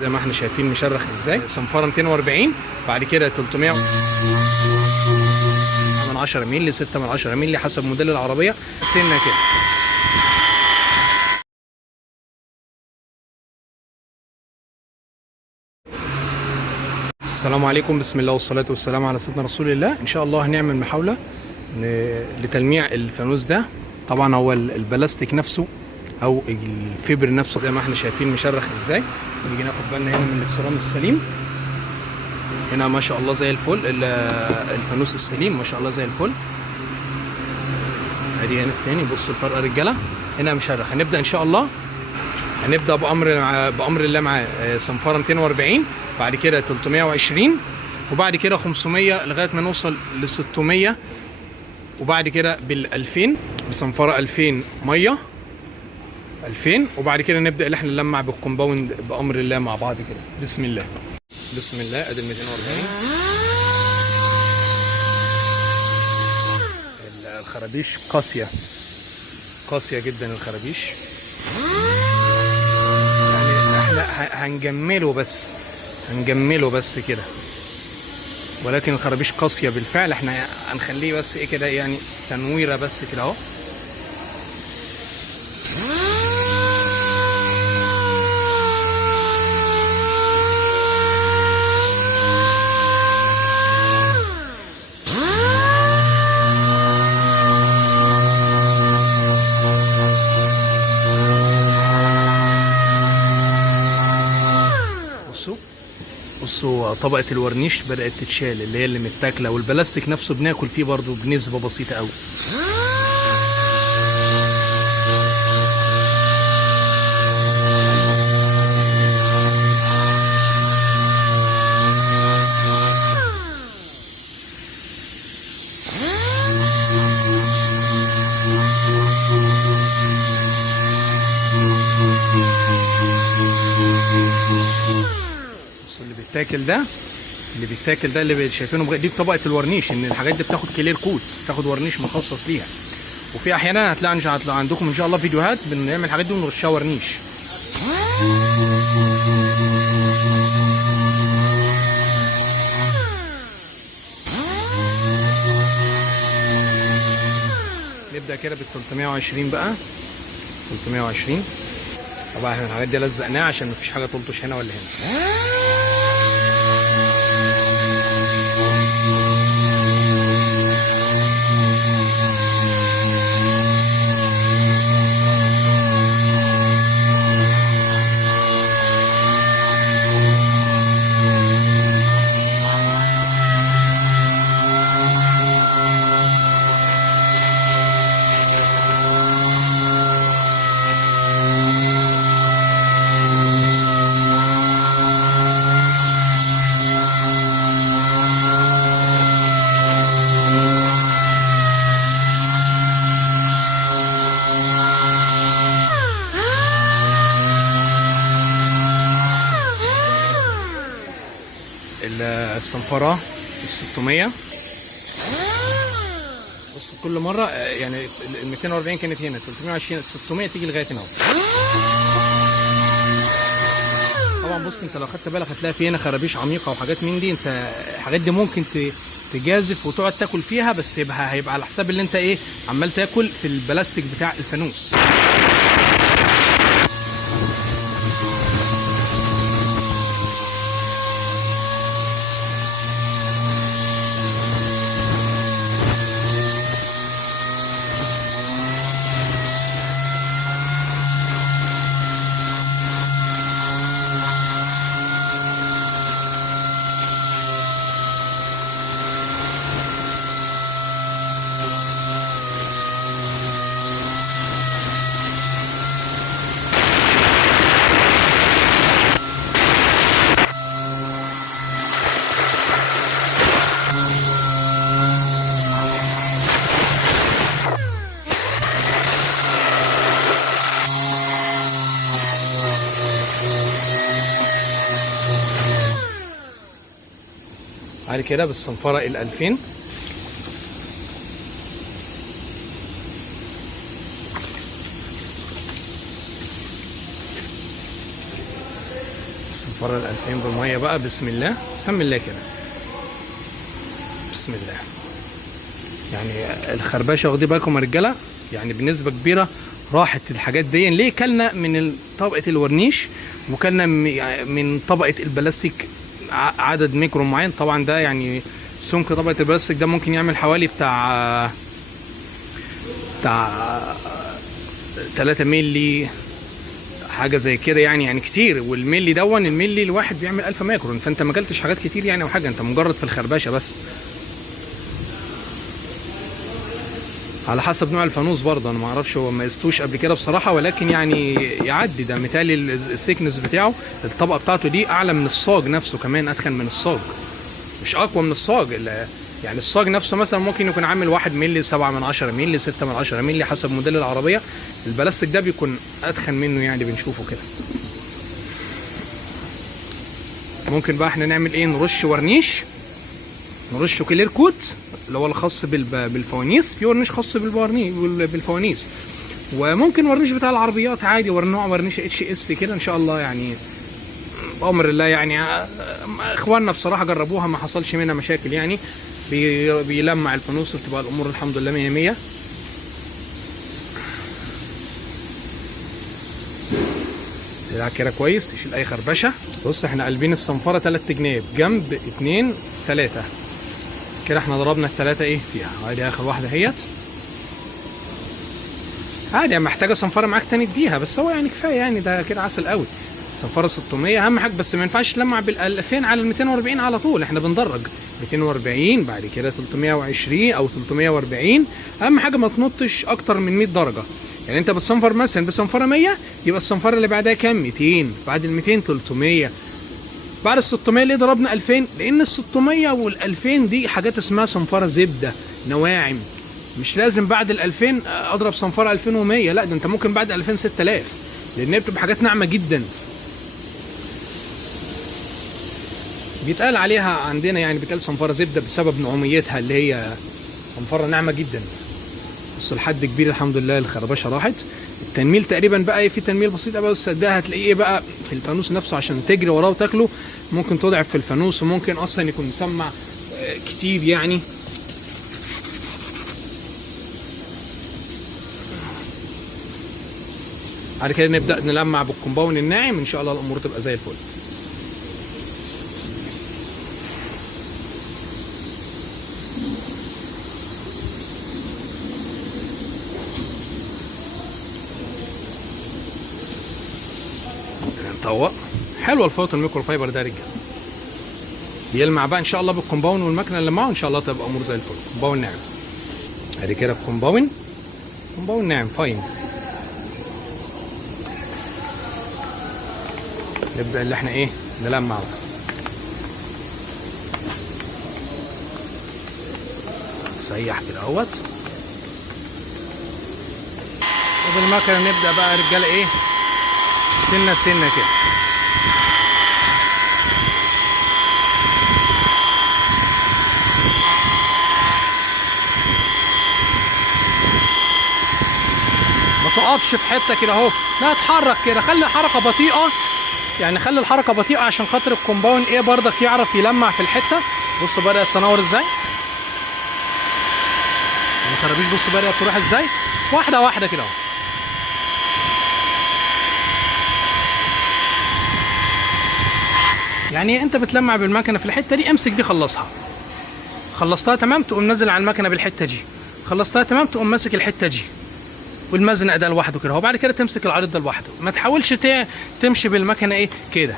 زي ما احنا شايفين مشرخ ازاي. صنفره 240، بعد كده 300 من 10 مللي، 6 من 10 مللي حسب موديل العربيه. سنه كده. السلام عليكم، بسم الله والصلاه والسلام على سيدنا رسول الله. ان شاء الله هنعمل محاوله لتلميع الفانوس ده. طبعا هو البلاستيك نفسه او الفبر نفسه زي ما احنا شايفين مشرخ ازاي. نيجي ناخد بالنا هنا من الاكسرام السليم. هنا ما شاء الله زي الفل. الفانوس السليم ما شاء الله زي الفل. ادي هنا الثاني، بصوا الفرق يا رجاله. هنا مشرخ. هنبدا ان شاء الله. هنبدا بامر الله معاه صنفره 240، بعد كده 320، وبعد كده 500 لغايه ما نوصل ل 600، وبعد كده بال 2000 بصنفره 2000 ميه 2000، وبعد كده نبدا ان احنا نلمع بالكومباوند بامر الله مع بعض كده. بسم الله بسم الله. ادي ال 240. الخرابيش قاسيه جدا الخرابيش. يعني احنا هنجمله بس كده، ولكن الخرابيش قاسيه بالفعل. احنا هنخليه بس ايه كده، يعني تنويره بس كده اهو. بصوا طبقة الورنيش بدأت تتشال، اللي هي اللي متاكلة، والبلاستيك نفسه بناكل فيه برضو بنسبة بسيطة قوي. اللي بيتاكل ده اللي شايفينه دي طبقه الورنيش، ان الحاجات دي بتاخد كلير كوت، بتاخد ورنيش مخصص ليها. وفي احيانا هتلاقي عندكم ان شاء الله فيديوهات بنعمل الحاجات دي ونرشها ورنيش. نبدا كده بال 320 بقى. 320 طبعا احنا الحاجات دي لزقناها عشان مفيش حاجه تلطش هنا ولا هنا. الصنفره ال 600. بص كل مره يعني ال 240 كانت هنا، 320 600 تيجي لغايه هنا. طبعا بص انت لو خدت بالك هتلاقي في هنا خرابيش عميقه وحاجات من دي. انت الحاجات دي ممكن تجازف وتقعد تاكل فيها، بس هيبقى على حساب اللي انت ايه عمال تاكل في البلاستيك بتاع الفانوس. بعد كده بالصنفره ال 2000. الصنفرة ال 2000 بالمية بقى. بسم الله، بسم الله كده، بسم الله. يعني الخربشه واخدين بالكم يا رجاله، يعني بنسبه كبيره راحت الحاجات دي. ليه؟ كلنا من طبقه الورنيش وكلنا من طبقه البلاستيك عدد ميكرون معين. طبعا ده يعني سمك طبقه البلاستيك ده ممكن يعمل حوالي بتاع 3 مللي حاجه زي كده، يعني كتير. والملي الملي الواحد بيعمل 1000 ميكرون، فانت ما اكلتش حاجات كتير يعني او حاجه، انت مجرد في الخربشه بس. على حسب نوع الفانوس برضه، انا ما اعرفش، هو ما قستوش قبل كده بصراحه، ولكن يعني يعدي ده متهيألي السيكنس بتاعه، الطبقه بتاعته دي اعلى من الصاج نفسه، كمان اتخن من الصاج، مش اقوى من الصاج. يعني الصاج نفسه مثلا ممكن يكون عامل 1 مللي، 7 من 10 مللي، 6 من 10 مللي حسب موديل العربيه. البلاستيك ده بيكون اتخن منه، يعني بنشوفه كده. ممكن بقى احنا نعمل ايه؟ نرش ورنيش، نرش كلير كوت اللي هو الخاص بالفوانيس، في ورنيش خاص بالفوانيس، وممكن ورنيش بتاع العربيات عادي، نوع ورنيش اتش اس كده ان شاء الله، يعني بأمر الله. يعني اخواننا بصراحه جربوها ما حصلش منها مشاكل، يعني بيلمع الفانوس وبتبقى الامور الحمد لله 100 100. تلعب كده كويس، تشيل اي خربشه. بص احنا قلبين الصنفره 3 جناب، جنب 2 3 كده، احنا ضربنا الثلاثه ايه فيها. ادي اخر واحده اهيت. عادي محتاجه صنفره معاك تاني اديها، بس هو يعني كفايه، يعني ده كده عسل قوي. صنفره 600 اهم حاجه، بس ما ينفعش تلمع بال 2000 على ال 240 على طول، احنا بندرج 240 بعد كده 320 او 340. اهم حاجه ما تنطش اكتر من 100 درجه. يعني انت بتصنفر مثلا بصنفره 100، يبقى الصنفره اللي بعدها كام؟ 200، بعد ال 200 300، بعد ال 600 ليه ضربنا 2000؟ لان ال 600 وال 2000 دي حاجات اسمها صنفره زبده نواعم، مش لازم بعد ال 2000 اضرب صنفره 2100، لا ده انت ممكن بعد 2000 6000، لان هي بتبقى حاجات ناعمه جدا، بيتقال عليها عندنا، يعني بيتقال صنفره زبده بسبب نعوميتها اللي هي صنفره ناعمه جدا. بص لحد كبير الحمد لله الخربشه راحت. التنميل تقريبا بقى ايه، في تنميل بسيط قوي، بس ده هتلاقيه ايه بقى في الفانوس نفسه، عشان تجري وراه وتاكله ممكن تضعف في الفانوس، وممكن اصلا يكون مسمع كتير يعني. بعد كده نبدا نلمع بالكومباون الناعم، ان شاء الله الامور تبقى زي الفل. نطوق. حلوه الفوط الميكرو فايبر ده يا رجاله، بيلمع بقى ان شاء الله بالكومباون والمكنه اللي معه، ان شاء الله تبقى امور زي الفل. كومباون ناعم ادي كده، كومباون ناعم فاين. نبدا اللي احنا ايه نلمع بقى. تسيح كده اهوت، وبالمكنه نبدا بقى يا رجاله ايه سنه سنه كده. ما تقفش في حته كده اهو، لا اتحرك كده، خلي الحركه بطيئه، يعني خلي الحركه بطيئه عشان خاطر الكومباون ايه برضك يعرف يلمع في الحته. بص بدات تنور ازاي الخرابيش، بص بدات تروح ازاي، واحده واحده كده اهو. يعني انت بتلمع بالمكنه في الحته دي، امسك دي خلصتها تمام، تقوم نازل على المكنه بالحته دي، خلصتها تمام، تقوم ماسك الحته دي والمزنق ده لوحده كده، وبعد كده تمسك العريض ده لوحده. ما تحاولش تمشي بالمكنه ايه كده،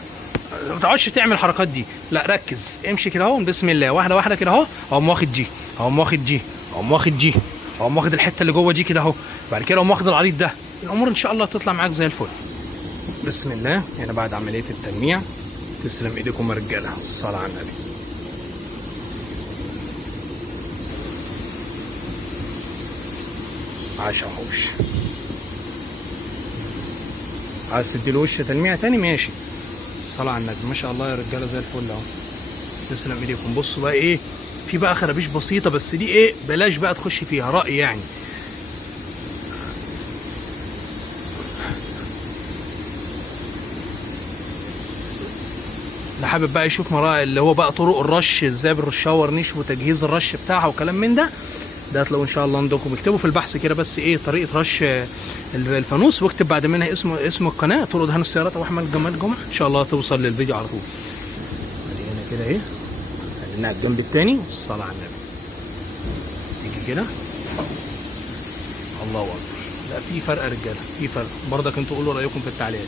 ما تقعدش تعمل الحركات دي، لا ركز امشي كده اهو بسم الله، واحده واحده كده اهو. اقوم واخد دي، اقوم واخد دي، اقوم واخد دي، اقوم واخد الحته اللي جوه دي كده اهو، بعد كده اقوم واخد العريض ده. الامور ان شاء الله تطلع معاك زي الفل. بسم الله. هنا بعد عمليه التلميع، تسلم ايديكم يا رجاله، الصلاه على النبي. عاش اهوش. عايز تديله وش تلميع تاني ماشي، الصلاه على النبي. ما شاء الله يا رجاله زي الفل اهو، تسلم ايديكم. بصوا بقى ايه، في بقى خرابيش بسيطه بس دي ايه بلاش بقى تخش فيها، رايي يعني. اللي حابب بقى يشوف اللي هو بقى طرق الرش ازاي بالرشاوه ورنيش وتجهيز الرش بتاعها وكلام من ده هتلاقوا ان شاء الله عندكم. اكتبوا في البحث كده بس ايه طريقه رش الفانوس، واكتب بعد منها اسم القناه طرق دهان السيارات او احمد جمال جمعه، ان شاء الله توصل للفيديو على طول. ادي هنا كده ايه، خلينا على الجنب التاني والصلاه على النبي. تيجي كده الله اكبر. لا في فرق يا رجاله، في فرق برضك. انتوا قولوا رايكم في التعليقات.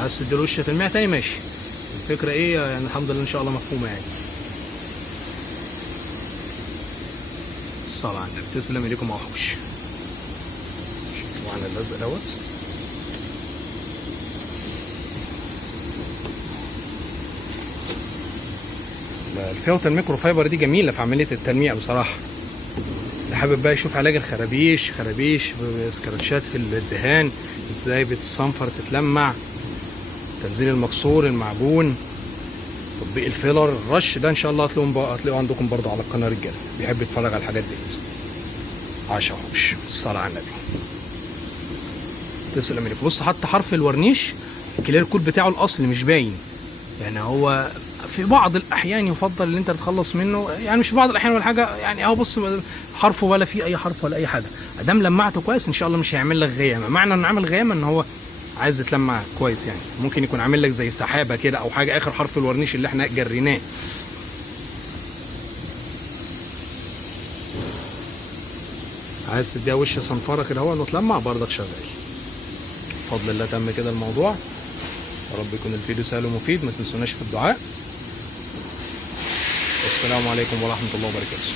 عايز تديله وش تلميع تاني ماشي. الفكره ايه يعني الحمد لله ان شاء الله مفهومه يعني. الصلاة على النبي. تسلم ايديكم يا وحوش. شوفوا على اللزق دوت. الفيوطة الميكرو فايبر دي جميلة في عملية التلميع بصراحة. اللي حابب بقى يشوف علاج الخرابيش، سكراتشات في الدهان، ازاي بتصنفر تتلمع، تنزيل المكسور، المعجون، تطبيق الفيلر، الرش ده ان شاء الله هتلاقوه عندكم برضه على القناه رجاله، بيحب يتفرج على الحاجات ديت. عاش يا وحوش. الصلاه على النبي. تسلم ايدك. بص حتى حرف الورنيش الكلير كود بتاعه الاصلي مش باين، يعني هو في بعض الاحيان يفضل ان انت تتخلص منه، يعني مش في بعض الاحيان ولا حاجه، يعني اهو بص حرفه ولا في اي حرف ولا اي حاجه. ادام لمعته كويس ان شاء الله مش هيعمل لك غيامه. معنى انه عامل غيامه ان هو عايز يتلمع كويس، يعني ممكن يكون عامل لك زي سحابه كده او حاجه اخر حرف الورنيش اللي احنا جريناه. عايز تديها وش صنفره كده اهو وتلمع برضك شغال. بفضل الله تم كده الموضوع. يا رب يكون الفيديو سهل ومفيد. ما تنسوناش في الدعاء. والسلام عليكم ورحمه الله وبركاته.